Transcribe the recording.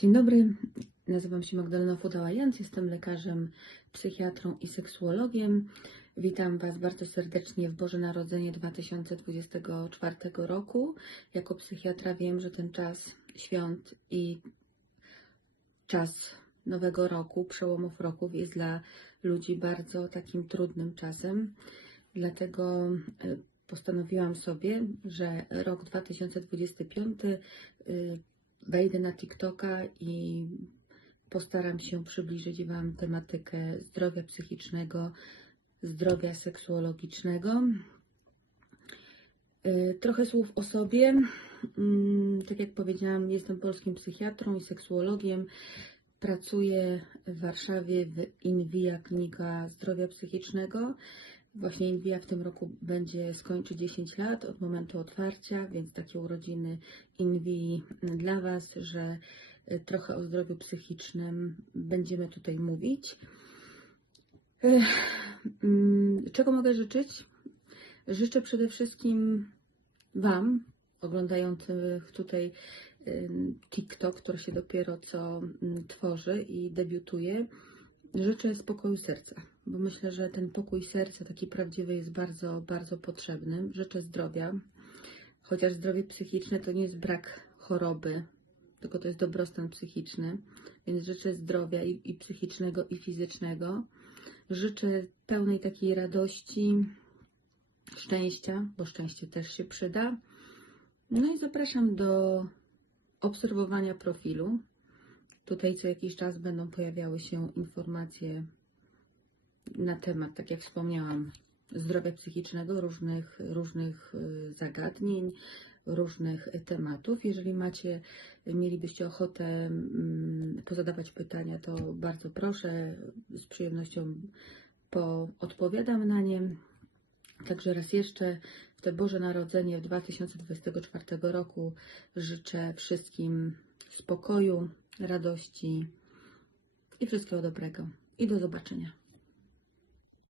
Dzień dobry, nazywam się Magdalena Fudała-Jans, jestem lekarzem, psychiatrą i seksuologiem. Witam Was bardzo serdecznie w Boże Narodzenie 2024 roku. Jako psychiatra wiem, że ten czas świąt i czas nowego roku, przełomów roków jest dla ludzi bardzo takim trudnym czasem. Dlatego e, postanowiłam sobie, że rok 2025 y, wejdę na TikToka i postaram się przybliżyć Wam tematykę zdrowia psychicznego, zdrowia seksuologicznego. Y, Trochę słów o sobie. Mm, Tak jak powiedziałam, jestem polskim psychiatrą i seksuologiem. Pracuję w Warszawie w Invia Klinika Zdrowia Psychicznego. Właśnie Invia w tym roku będzie skończy 10 lat od momentu otwarcia, więc takie urodziny Invii dla Was, że y, trochę o zdrowiu psychicznym będziemy tutaj mówić. Mm, Czego mogę życzyć? Życzę przede wszystkim Wam, oglądających tutaj TikTok, który się dopiero co ym, tworzy i debiutuje, życzę spokoju serca, bo myślę, że ten pokój serca, taki prawdziwy, jest bardzo, bardzo potrzebny. Życzę zdrowia, chociaż zdrowie psychiczne to nie jest brak choroby, tylko to jest dobrostan psychiczny, więc życzę zdrowia i, i psychicznego, i fizycznego. Życzę pełnej takiej radości, szczęścia, bo szczęście też się przyda. No i zapraszam do obserwowania profilu. Tutaj co jakiś czas będą pojawiały się informacje na temat, tak jak wspomniałam, zdrowia psychicznego, różnych, różnych y, zagadnień, różnych tematów. Jeżeli macie, mielibyście ochotę mm, pozadawać pytania, to bardzo proszę, z przyjemnością odpowiadam na nie. Także raz jeszcze w te Boże Narodzenie w 2024 roku życzę wszystkim spokoju, radości i wszystkiego dobrego. I do zobaczenia.